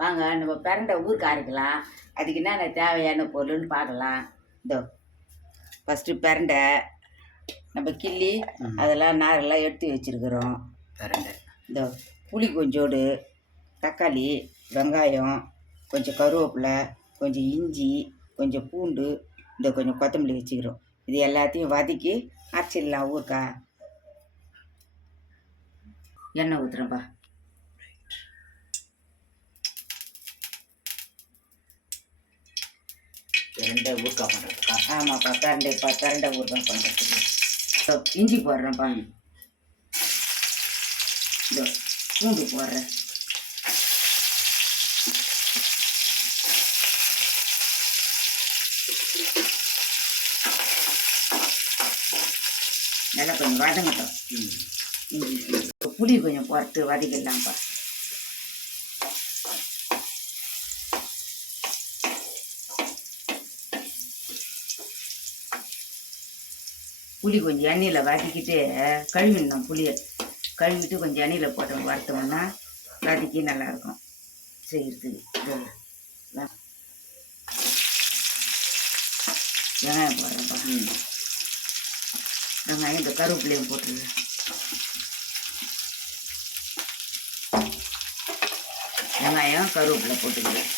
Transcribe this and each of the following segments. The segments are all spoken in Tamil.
வாங்க நம்ம பிரண்டை ஊருக்கு அரைக்கலாம் அதுக்கு என்னென்ன தேவையான பொருள்னு பார்க்கலாம். இதோ ஃபஸ்ட்டு பிரண்டை நம்ம கிள்ளி. அதெல்லாம் நாரெல்லாம் எடுத்து வச்சுருக்குறோம். பிரண்டை. இதோ புளி கொஞ்சோடு தக்காளி வெங்காயம் கொஞ்சம் கருவேப்பிலை கொஞ்சம் இஞ்சி கொஞ்சம் பூண்டு இந்த கொஞ்சம் கொத்தமல்லி வச்சுக்கிறோம். இது எல்லாத்தையும் வதக்கி அரைச்சிடலாம் ஊருக்கா எண்ணெய் ஊற்றுறேன்ப்பா பிரண்டை ஊறுக்காய் பண்ணுறதுக்கா ஆமாப்பா பிரண்டைப்பா பிரண்டை ஊறுகாய் பண்ணுறதுக்கு இதோ இஞ்சி போடுறேன்ப்பா இதோ பூண்டு போடுறேன். நல்லா கொஞ்சம் வதங்கட்டும். இஞ்சி புளி கொஞ்சம் போட்டு வதக்கிடலாம்ப்பா புளி கொஞ்சம் எண்ணெயில் வதக்கிட்டு கழுவிடணும் புளியை. கழுவிட்டு கொஞ்சம் எண்ணெயில் போட்டு வறுத்தோம்னா வதக்கி நல்லாயிருக்கும். செய்கிறதுக்கு வெங்காயம் போடுறேன்ப்பா. ம். வெங்காயம் இந்த கருவேப்பிலையும் போட்டுருங்க வெங்காயம் கருவேப்பிலை போட்டுக்கிறேன்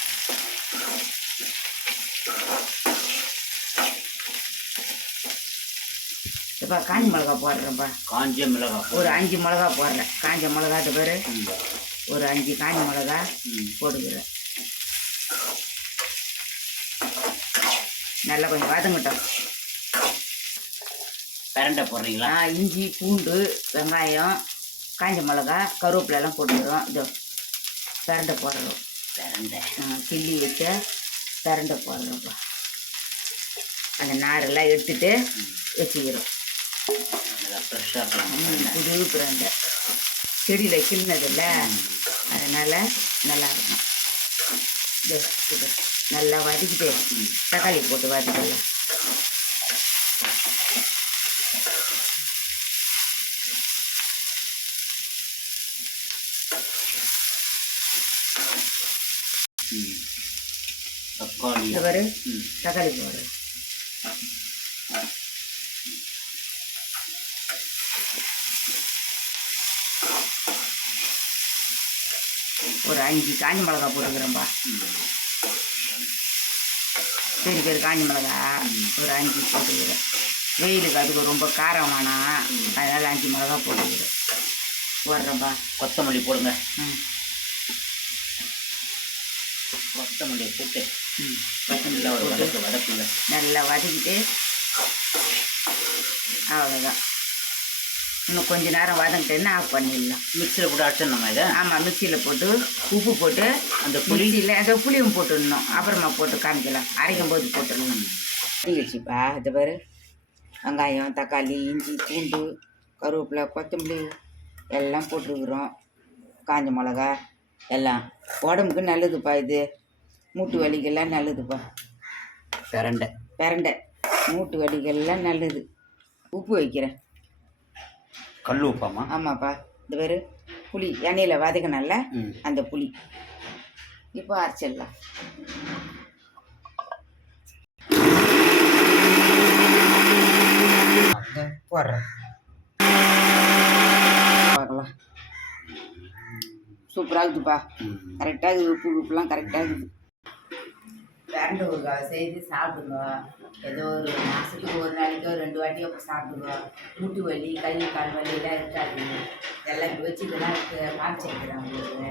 இப்போ காஞ்சி மிளகா போடுறேன்ப்பா. காஞ்ச மிளகாய் ஒரு அஞ்சு மிளகா போடுறேன். காஞ்ச மிளகாட்டு பேர். ஒரு அஞ்சு காஞ்ச மிளகா ம். போட்டுக்கிறேன். நல்லா கொஞ்சம் வதங்கட்டும். பிரண்டை போடுறீங்களா? இஞ்சி பூண்டு வெங்காயம் காஞ்ச மிளகா கருவேப்பிலை எல்லாம் போட்டுக்கிறோம். இதோ பிரண்டை போடுறோம். பிரண்டை. கிள்ளி வச்ச பிரண்டை போடுறோம்ப்பா. அந்த நாரெல்லாம் எடுத்துட்டு வச்சுக்கிறோம். ஃப்ரெஷ்ஷாக புது பிரண்டை செடியில் கிள்னதில்ல. அதனால் நல்லா இருக்கும் இதோ நல்லா வதக்கிட்டு தக்காளி போட்டு வதக்கலாம் தக்காளி. தக்காளி போடு ஒரு அஞ்சு காஞ்சி மிளகா போட்டுக்கிறேன்ப்பா பெரிய பெரிய காஞ்சி மிளகா ஒரு அஞ்சு போட்டுக்கிறேன். வெயிலுக்கு அதுக்கு ரொம்ப காரம் வேணாம் அதனால் அஞ்சு மிளகா போட்டுக்கிறேன். போடுறேன்ப்பா கொத்தமல்லி போடுங்க. ம். கொத்தமல்லியை போட்டு ம். ஒரு வதக்கு வதக்குங்க. நல்லா வதக்கிட்டு அவ்வளோதான் இன்னும் கொஞ்ச நேரம் வதங்கிட்டேன்னா ஆஃப் பண்ணிடலாம். மிக்சியில் போட்டு அடிச்சிடணுமா இதை? ஆமாம் மிக்சியில் போட்டு உப்பு போட்டு அந்த புளி? புளியில் அந்த புளியும் போட்டுடணும். அப்புறமா போட்டு காமிக்கலாம். அரைக்கும் போது போட்டுடணும். வச்சுப்பா. இது பாரு. வெங்காயம் தக்காளி இஞ்சி பூண்டு கருவேப்பிலை கொத்தமல்லி எல்லாம் போட்டுருக்குறோம். காஞ்ச மிளகா எல்லாம். உடம்புக்கு நல்லதுப்பா இது. மூட்டு வலிக்கெல்லாம் நல்லதுப்பா. பிரண்டை. பிரண்டை. மூட்டு வலிக்கெல்லாம் நல்லது. உப்பு வைக்கிறேன். கல் உப்பாமா? ஆமாப்பா. இந்த பேர் புளி. எண்ணெயில் வதக்கணும்ல ம். அந்த புளி. இப்போ அரைச்சிடலாம். போடுறேன் பார்க்கலாம். சூப்பராக இருக்குதுப்பா. கரெக்டாக இருக்குது உப்பு உப்புலாம் கரெக்டாக இருக்குது. பிரண்டு ஊறுகாய் செய்து சாப்பிடுங்க. ஏதோ ஒரு மாதத்துக்கு ஒரு நாளைக்கோ ரெண்டு வாட்டியோ சாப்பிடுங்க. முட்டு வலி கை கால் வலியெல்லாம் இருக்காது எல்லாம் வச்சுக்கலாம் காமிச்சிருக்கிறேன் உங்களுக்கு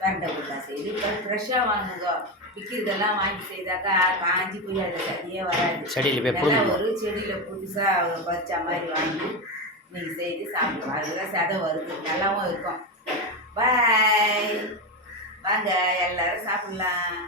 பிரண்டை ஊறுகாய் செய்து இப்போ ஃப்ரெஷ்ஷாக வாங்குங்க. விற்கிறதெல்லாம் வாங்கி செய்தாக்கா காஞ்சி போய் அதில் சதியே வராது. செடியில் போய் ஒரு செடியில் புதுசாக பறிச்ச மாதிரி வாங்கி நீங்கள் செய்து சாப்பிடுவோம் அதுதான் சதை வருது. நல்லாவும் இருக்கும். பாய் வாங்க எல்லாரும் சாப்பிடலாம்.